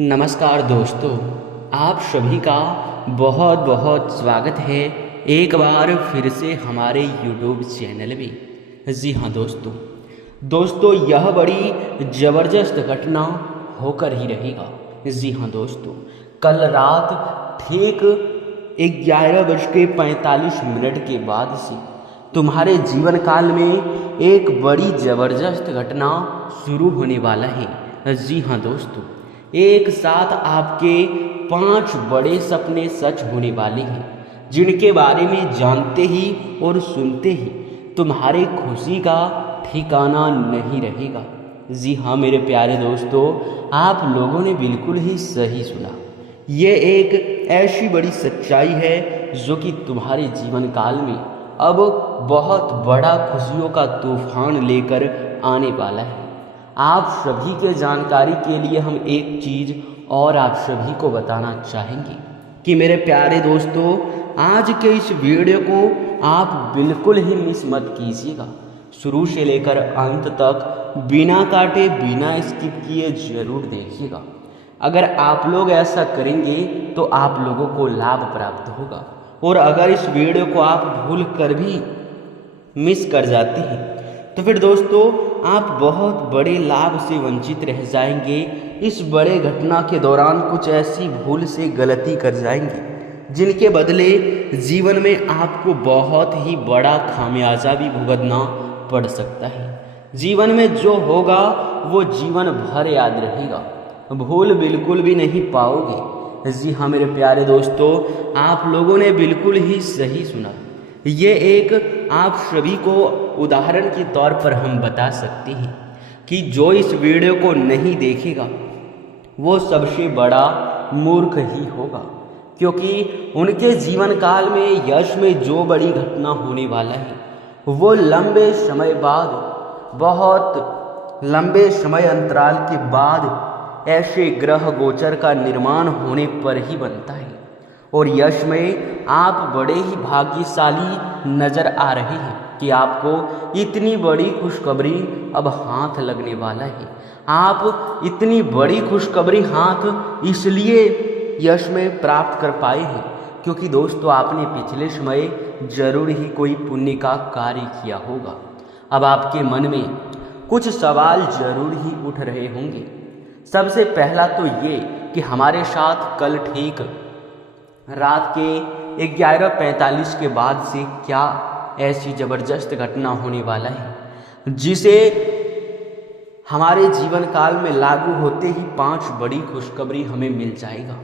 नमस्कार दोस्तों, आप सभी का बहुत बहुत स्वागत है एक बार फिर से हमारे YouTube चैनल में। जी हाँ दोस्तों यह बड़ी ज़बरदस्त घटना होकर ही रहेगा। जी हाँ दोस्तों, कल रात ठीक 11:45 के बाद से तुम्हारे जीवन काल में एक बड़ी ज़बरदस्त घटना शुरू होने वाला है। जी हाँ दोस्तों, एक साथ आपके 5 बड़े सपने सच होने वाले हैं, जिनके बारे में जानते ही और सुनते ही तुम्हारे खुशी का ठिकाना नहीं रहेगा। जी हाँ मेरे प्यारे दोस्तों, आप लोगों ने बिल्कुल ही सही सुना। ये एक ऐसी बड़ी सच्चाई है जो कि तुम्हारे जीवन काल में अब बहुत बड़ा खुशियों का तूफान लेकर आने वाला है। आप सभी के जानकारी के लिए हम एक चीज़ और आप सभी को बताना चाहेंगे कि मेरे प्यारे दोस्तों, आज के इस वीडियो को आप बिल्कुल ही मिस मत कीजिएगा। शुरू से लेकर अंत तक बिना काटे बिना स्किप किए ज़रूर देखिएगा। अगर आप लोग ऐसा करेंगे तो आप लोगों को लाभ प्राप्त होगा, और अगर इस वीडियो को आप भूल कर भी मिस कर जाते हैं तो फिर दोस्तों आप बहुत बड़े लाभ से वंचित रह जाएंगे। इस बड़े घटना के दौरान कुछ ऐसी भूल से गलती कर जाएंगे जिनके बदले जीवन में आपको बहुत ही बड़ा खामियाजा भी भुगतना पड़ सकता है। जीवन में जो होगा वो जीवन भर याद रहेगा, भूल बिल्कुल भी नहीं पाओगे। जी हाँ मेरे प्यारे दोस्तों, आप लोगों ने बिल्कुल ही सही सुना। ये एक आप सभी को उदाहरण के तौर पर हम बता सकते हैं कि जो इस वीडियो को नहीं देखेगा वो सबसे बड़ा मूर्ख ही होगा, क्योंकि उनके जीवन काल में यश में जो बड़ी घटना होने वाला है वो लंबे समय बाद, बहुत लंबे समय अंतराल के बाद ऐसे ग्रह गोचर का निर्माण होने पर ही बनता है। और यश में आप बड़े ही भाग्यशाली नजर आ रहे हैं कि आपको इतनी बड़ी खुशखबरी अब हाथ लगने वाला है। आप इतनी बड़ी खुशखबरी हाथ इसलिए यश में प्राप्त कर पाए हैं क्योंकि दोस्तों आपने पिछले समय जरूर ही कोई पुण्य का कार्य किया होगा। अब आपके मन में कुछ सवाल जरूर ही उठ रहे होंगे। सबसे पहला तो ये कि हमारे साथ कल ठीक रात के 11:45 के बाद से क्या ऐसी ज़बरदस्त घटना होने वाला है जिसे हमारे जीवन काल में लागू होते ही 5 बड़ी खुशखबरी हमें मिल जाएगा।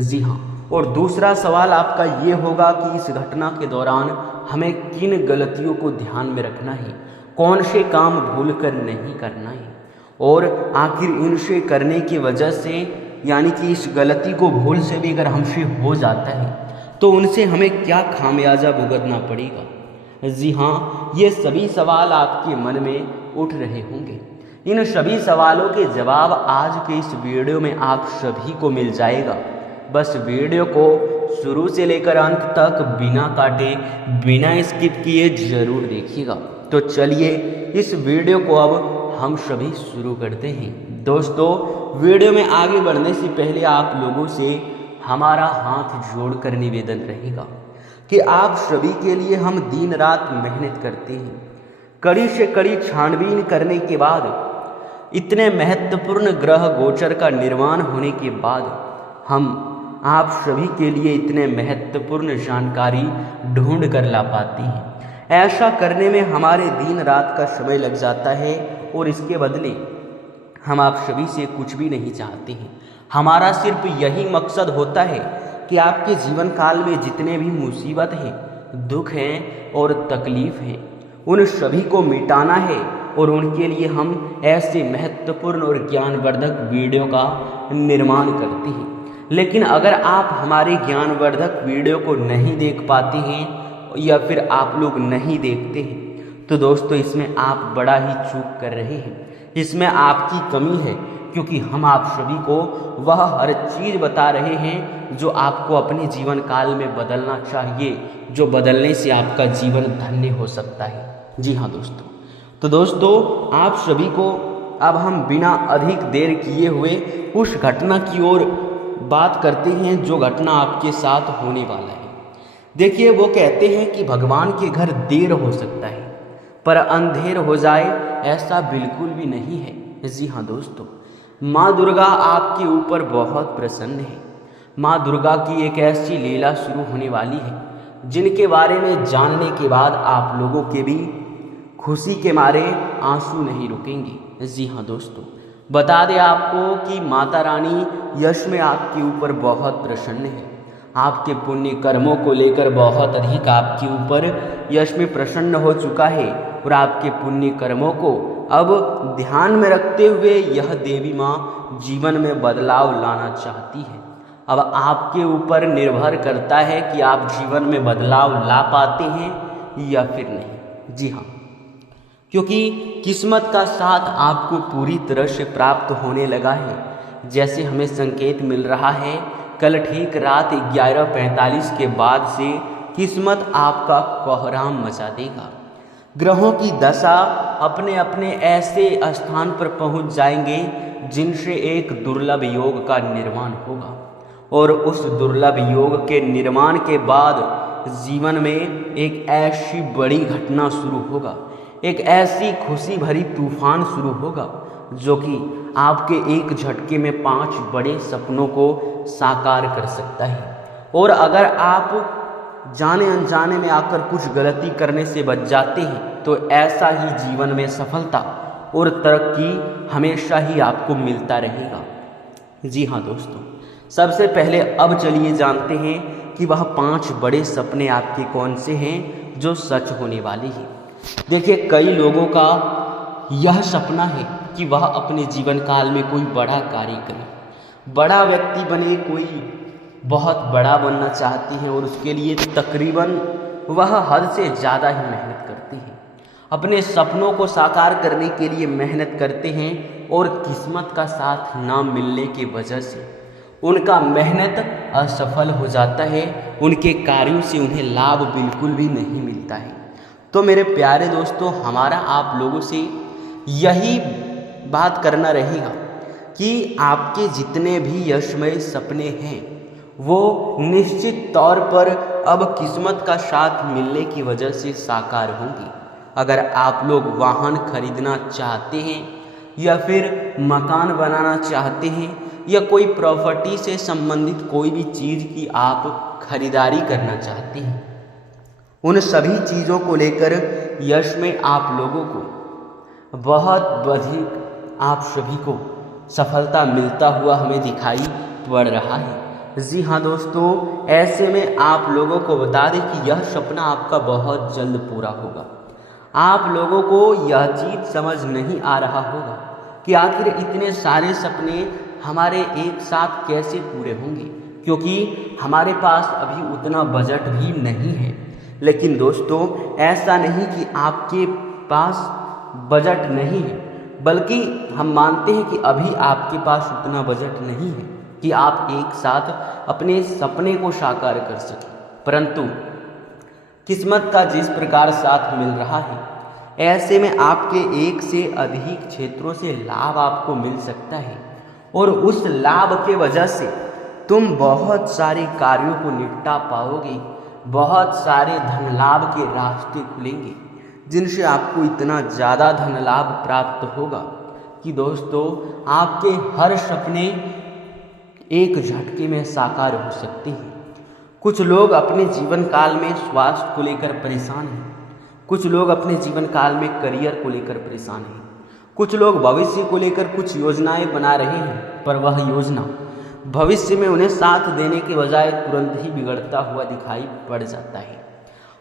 जी हाँ, और दूसरा सवाल आपका ये होगा कि इस घटना के दौरान हमें किन गलतियों को ध्यान में रखना है, कौन से काम भूल कर नहीं करना है, और आखिर इनसे करने की वजह से यानी कि इस गलती को भूल से भी अगर हमसे हो जाता है तो उनसे हमें क्या खामियाजा भुगतना पड़ेगा। जी हाँ, ये सभी सवाल आपके मन में उठ रहे होंगे। इन सभी सवालों के जवाब आज के इस वीडियो में आप सभी को मिल जाएगा। बस वीडियो को शुरू से लेकर अंत तक बिना काटे बिना स्किप किए जरूर देखिएगा। तो चलिए इस वीडियो को अब हम सभी शुरू करते हैं। दोस्तों वीडियो में आगे बढ़ने से पहले आप लोगों से हमारा हाथ जोड़कर निवेदन रहेगा कि आप सभी के लिए हम दिन रात मेहनत करते हैं। कड़ी से कड़ी छानबीन करने के बाद इतने महत्वपूर्ण ग्रह गोचर का निर्माण होने के बाद हम आप सभी के लिए इतने महत्वपूर्ण जानकारी ढूंढ कर ला पाते हैं। ऐसा करने में हमारे दिन रात का समय लग जाता है और इसके बदले हम आप सभी से कुछ भी नहीं चाहते हैं। हमारा सिर्फ यही मकसद होता है कि आपके जीवन काल में जितने भी मुसीबत हैं, दुख हैं और तकलीफ हैं, उन सभी को मिटाना है। और उनके लिए हम ऐसे महत्वपूर्ण और ज्ञानवर्धक वीडियो का निर्माण करते हैं। लेकिन अगर आप हमारे ज्ञानवर्धक वीडियो को नहीं देख पाते हैं या फिर आप लोग नहीं देखते हैं तो दोस्तों इसमें आप बड़ा ही चूक कर रहे हैं। इसमें आपकी कमी है, क्योंकि हम आप सभी को वह हर चीज़ बता रहे हैं जो आपको अपने जीवन काल में बदलना चाहिए, जो बदलने से आपका जीवन धन्य हो सकता है। जी हाँ दोस्तों, तो दोस्तों आप सभी को अब हम बिना अधिक देर किए हुए उस घटना की ओर बात करते हैं जो घटना आपके साथ होने वाला है। देखिए, वो कहते हैं कि भगवान के घर देर हो सकता है पर अंधेर हो जाए ऐसा बिल्कुल भी नहीं है। जी हाँ दोस्तों, माँ दुर्गा आपके ऊपर बहुत प्रसन्न है। माँ दुर्गा की एक ऐसी लीला शुरू होने वाली है जिनके बारे में जानने के बाद आप लोगों के भी खुशी के मारे आंसू नहीं रुकेंगे। जी हाँ दोस्तों, बता दें आपको कि माता रानी यश में आपके ऊपर बहुत प्रसन्न है। आपके पुण्य कर्मों को लेकर बहुत अधिक आपके ऊपर यश में प्रसन्न हो चुका है और आपके पुण्य कर्मों को अब ध्यान में रखते हुए यह देवी माँ जीवन में बदलाव लाना चाहती है। अब आपके ऊपर निर्भर करता है कि आप जीवन में बदलाव ला पाते हैं या फिर नहीं। जी हाँ, क्योंकि किस्मत का साथ आपको पूरी तरह से प्राप्त होने लगा है। जैसे हमें संकेत मिल रहा है, कल ठीक रात 11:45 के बाद से किस्मत आपका कोहराम मचा देगा। ग्रहों की दशा अपने अपने ऐसे स्थान पर पहुंच जाएंगे जिनसे एक दुर्लभ योग का निर्माण होगा और उस दुर्लभ योग के निर्माण के बाद जीवन में एक ऐसी बड़ी घटना शुरू होगा, एक ऐसी खुशी भरी तूफान शुरू होगा जो कि आपके एक झटके में 5 बड़े सपनों को साकार कर सकता है। और अगर आप जाने अनजाने में आकर कुछ गलती करने से बच जाते हैं तो ऐसा ही जीवन में सफलता और तरक्की हमेशा ही आपको मिलता रहेगा। जी हाँ दोस्तों, सबसे पहले अब चलिए जानते हैं कि वह 5 बड़े सपने आपके कौन से हैं जो सच होने वाले हैं। देखिए, कई लोगों का यह सपना है कि वह अपने जीवन काल में कोई बड़ा कार्य करे, बड़ा व्यक्ति बने, कोई बहुत बड़ा बनना चाहती हैं और उसके लिए तकरीबन वह हद से ज़्यादा ही मेहनत करते हैं। अपने सपनों को साकार करने के लिए मेहनत करते हैं और किस्मत का साथ ना मिलने की वजह से उनका मेहनत असफल हो जाता है, उनके कार्यों से उन्हें लाभ बिल्कुल भी नहीं मिलता है। तो मेरे प्यारे दोस्तों, हमारा आप लोगों से यही बात करना रहेगा कि आपके जितने भी यशमय सपने हैं वो निश्चित तौर पर अब किस्मत का साथ मिलने की वजह से साकार होंगी। अगर आप लोग वाहन खरीदना चाहते हैं या फिर मकान बनाना चाहते हैं या कोई प्रॉपर्टी से संबंधित कोई भी चीज़ की आप खरीदारी करना चाहते हैं, उन सभी चीज़ों को लेकर यश में आप लोगों को बहुत अधिक आप सभी को सफलता मिलता हुआ हमें दिखाई पड़ रहा है। जी हाँ दोस्तों, ऐसे में आप लोगों को बता दें कि यह सपना आपका बहुत जल्द पूरा होगा। आप लोगों को यह चीज़ समझ नहीं आ रहा होगा कि आखिर इतने सारे सपने हमारे एक साथ कैसे पूरे होंगे, क्योंकि हमारे पास अभी उतना बजट भी नहीं है। लेकिन दोस्तों, ऐसा नहीं कि आपके पास बजट नहीं है, बल्कि हम मानते हैं कि अभी आपके पास उतना बजट नहीं है कि आप एक साथ अपने सपने को साकार कर सकें। परंतु किस्मत का जिस प्रकार साथ मिल रहा है, ऐसे में आपके एक से अधिक क्षेत्रों से लाभ आपको मिल सकता है और उस लाभ के वजह से तुम बहुत सारे कार्यों को निपटा पाओगे, बहुत सारे धन लाभ के रास्ते खुलेंगे जिनसे आपको इतना ज़्यादा धन लाभ प्राप्त होगा कि दोस्तों आपके हर सपने एक झटके में साकार हो सकते हैं। कुछ लोग अपने जीवन काल में स्वास्थ्य को लेकर परेशान हैं, कुछ लोग अपने जीवन काल में करियर को लेकर परेशान हैं, कुछ लोग भविष्य को लेकर कुछ योजनाएं बना रहे हैं पर वह योजना भविष्य में उन्हें साथ देने के बजाय तुरंत ही बिगड़ता हुआ दिखाई पड़ जाता है।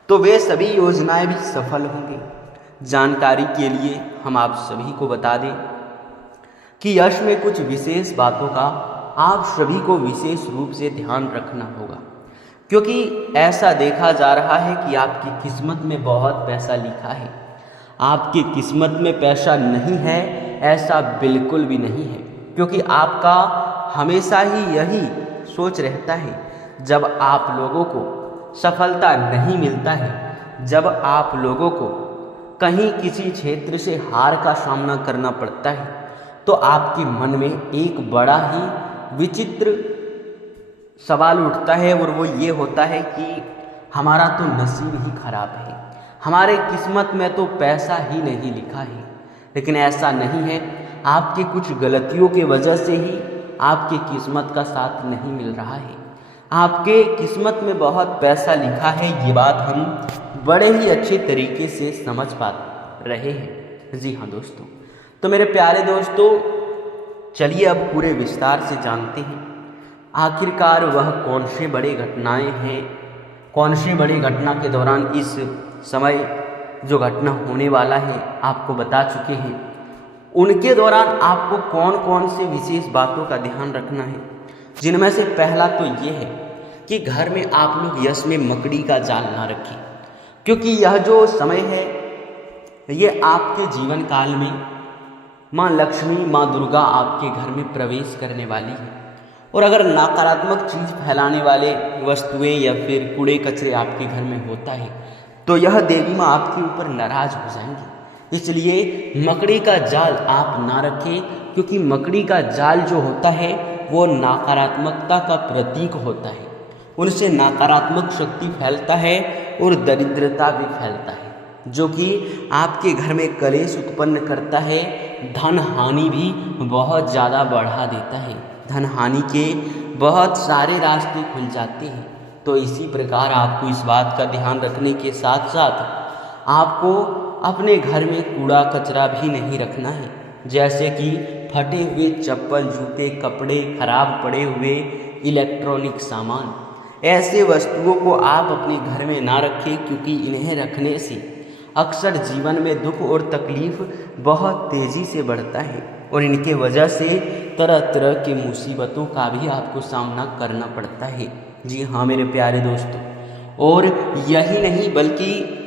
तो वे सभी योजनाएं भी सफल होंगी। जानकारी के लिए हम आप सभी को बता दें कि यश में कुछ विशेष बातों का आप सभी को विशेष रूप से ध्यान रखना होगा, क्योंकि ऐसा देखा जा रहा है कि आपकी किस्मत में बहुत पैसा लिखा है। आपकी किस्मत में पैसा नहीं है ऐसा बिल्कुल भी नहीं है, क्योंकि आपका हमेशा ही यही सोच रहता है जब आप लोगों को सफलता नहीं मिलता है, जब आप लोगों को कहीं किसी क्षेत्र से हार का सामना करना पड़ता है, तो आपके मन में एक बड़ा ही विचित्र सवाल उठता है, और वो ये होता है कि हमारा तो नसीब ही खराब है, हमारे किस्मत में तो पैसा ही नहीं लिखा है। लेकिन ऐसा नहीं है, आपकी कुछ गलतियों की वजह से ही आपकी किस्मत का साथ नहीं मिल रहा है। आपके किस्मत में बहुत पैसा लिखा है, ये बात हम बड़े ही अच्छे तरीके से समझ पा रहे हैं। जी हाँ दोस्तों, तो मेरे प्यारे दोस्तों, चलिए अब पूरे विस्तार से जानते हैं आखिरकार वह कौन से बड़े घटनाएं हैं, कौन से बड़ी घटना के दौरान इस समय जो घटना होने वाला है आपको बता चुके हैं, उनके दौरान आपको कौन कौन से विशेष बातों का ध्यान रखना है। जिनमें से पहला तो ये है कि घर में आप लोग यश में मकड़ी का जाल ना रखें, क्योंकि यह जो समय है ये आपके जीवन काल में माँ लक्ष्मी, माँ दुर्गा आपके घर में प्रवेश करने वाली है। और अगर नकारात्मक चीज़ फैलाने वाले वस्तुएं या फिर कूड़े कचरे आपके घर में होता है तो यह देवी माँ आपके ऊपर नाराज हो जाएंगी। इसलिए मकड़ी का जाल आप ना रखें, क्योंकि मकड़ी का जाल जो होता है वो नकारात्मकता का प्रतीक होता है। उनसे नकारात्मक शक्ति फैलता है और दरिद्रता भी फैलता है, जो कि आपके घर में कलेश उत्पन्न करता है। धन हानि भी बहुत ज़्यादा बढ़ा देता है, धन हानि के बहुत सारे रास्ते खुल जाते हैं। तो इसी प्रकार आपको इस बात का ध्यान रखने के साथ साथ आपको अपने घर में कूड़ा कचरा भी नहीं रखना है, जैसे कि फटे हुए चप्पल, जूते, कपड़े, खराब पड़े हुए इलेक्ट्रॉनिक सामान, ऐसे वस्तुओं को आप अपने घर में ना रखें, क्योंकि इन्हें रखने से अक्सर जीवन में दुख और तकलीफ बहुत तेज़ी से बढ़ता है और इनके वजह से तरह तरह की मुसीबतों का भी आपको सामना करना पड़ता है। जी हाँ मेरे प्यारे दोस्तों, और यही नहीं बल्कि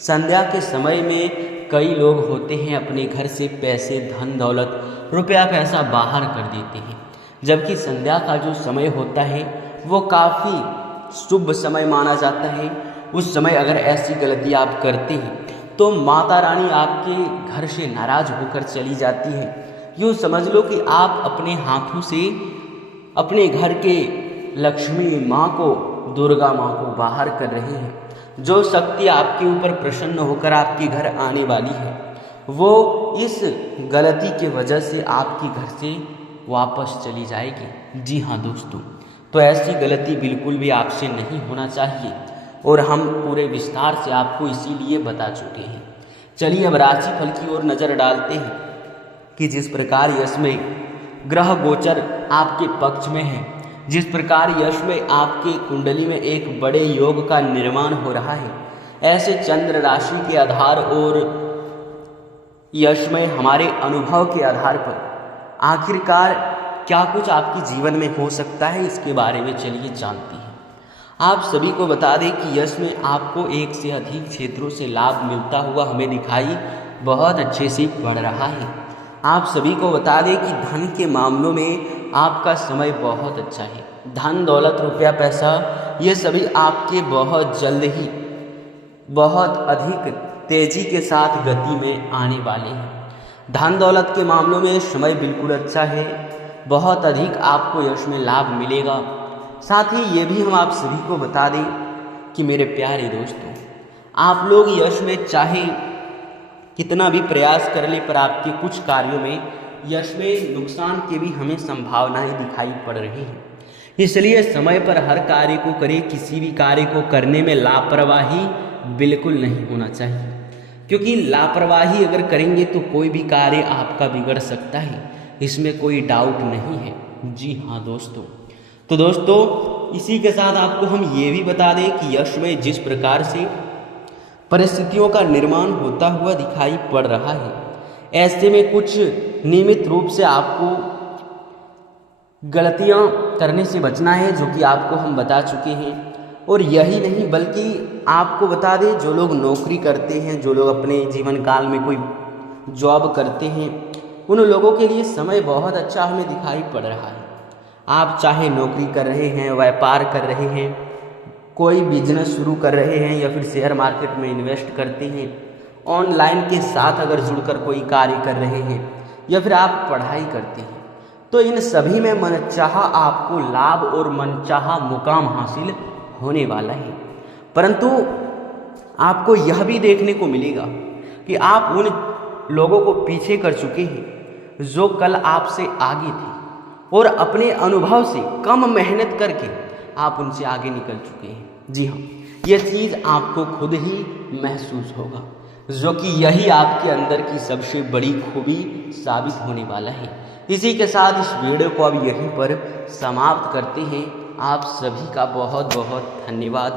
संध्या के समय में कई लोग होते हैं अपने घर से पैसे, धन दौलत, रुपया पैसा बाहर कर देते हैं, जबकि संध्या का जो समय होता है वो काफ़ी शुभ समय माना जाता है। उस समय अगर ऐसी गलती आप करते हैं तो माता रानी आपके घर से नाराज होकर चली जाती है। यूँ समझ लो कि आप अपने हाथों से अपने घर के लक्ष्मी माँ को, दुर्गा माँ को बाहर कर रहे हैं। जो शक्ति आपके ऊपर प्रसन्न होकर आपके घर आने वाली है वो इस गलती के वजह से आपके घर से वापस चली जाएगी। जी हाँ दोस्तों, तो ऐसी गलती बिल्कुल भी आपसे नहीं होना चाहिए और हम पूरे विस्तार से आपको इसीलिए बता चुके हैं। चलिए अब राशिफल की ओर नज़र डालते हैं कि जिस प्रकार यश में ग्रह गोचर आपके पक्ष में है, जिस प्रकार यश में आपके कुंडली में एक बड़े योग का निर्माण हो रहा है, ऐसे चंद्र राशि के आधार और यश में हमारे अनुभव के आधार पर आखिरकार क्या कुछ आपके जीवन में हो सकता है, इसके बारे में चलिए जानते हैं। आप सभी को बता दें कि यश में आपको एक से अधिक क्षेत्रों से लाभ मिलता हुआ हमें दिखाई बहुत अच्छे से पड़ रहा है। आप सभी को बता दें कि धन के मामलों में आपका समय बहुत अच्छा है। धन दौलत, रुपया पैसा, ये सभी आपके बहुत जल्द ही बहुत अधिक तेज़ी के साथ गति में आने वाले हैं। धन दौलत के मामलों में समय बिल्कुल अच्छा है, बहुत अधिक आपको यश में लाभ मिलेगा। साथ ही ये भी हम आप सभी को बता दें कि मेरे प्यारे दोस्तों, आप लोग यश में चाहे कितना भी प्रयास कर ले, पर आपके कुछ कार्यों में यश में नुकसान की भी हमें संभावनाएं दिखाई पड़ रही हैं। इसलिए समय पर हर कार्य को करें, किसी भी कार्य को करने में लापरवाही बिल्कुल नहीं होना चाहिए, क्योंकि लापरवाही अगर करेंगे तो कोई भी कार्य आपका बिगड़ सकता है, इसमें कोई डाउट नहीं है। जी हाँ दोस्तों, तो दोस्तों इसी के साथ आपको हम ये भी बता दें कि यश में जिस प्रकार से परिस्थितियों का निर्माण होता हुआ दिखाई पड़ रहा है, ऐसे में कुछ नियमित रूप से आपको गलतियां करने से बचना है, जो कि आपको हम बता चुके हैं। और यही नहीं बल्कि आपको बता दें, जो लोग नौकरी करते हैं, जो लोग अपने जीवन काल में कोई जॉब करते हैं, उन लोगों के लिए समय बहुत अच्छा हमें दिखाई पड़ रहा है। आप चाहे नौकरी कर रहे हैं, व्यापार कर रहे हैं, कोई बिजनेस शुरू कर रहे हैं या फिर शेयर मार्केट में इन्वेस्ट करते हैं, ऑनलाइन के साथ अगर जुड़कर कोई कार्य कर रहे हैं, या फिर आप पढ़ाई करते हैं, तो इन सभी में मनचाहा आपको लाभ और मनचाहा मुकाम हासिल होने वाला है। परंतु आपको यह भी देखने को मिलेगा कि आप उन लोगों को पीछे कर चुके हैं जो कल आपसे आगे थे, और अपने अनुभव से कम मेहनत करके आप उनसे आगे निकल चुके हैं। जी हाँ, यह चीज़ आपको खुद ही महसूस होगा, जो कि यही आपके अंदर की सबसे बड़ी खूबी साबित होने वाला है। इसी के साथ इस वीडियो को अब यहीं पर समाप्त करते हैं। आप सभी का बहुत बहुत धन्यवाद।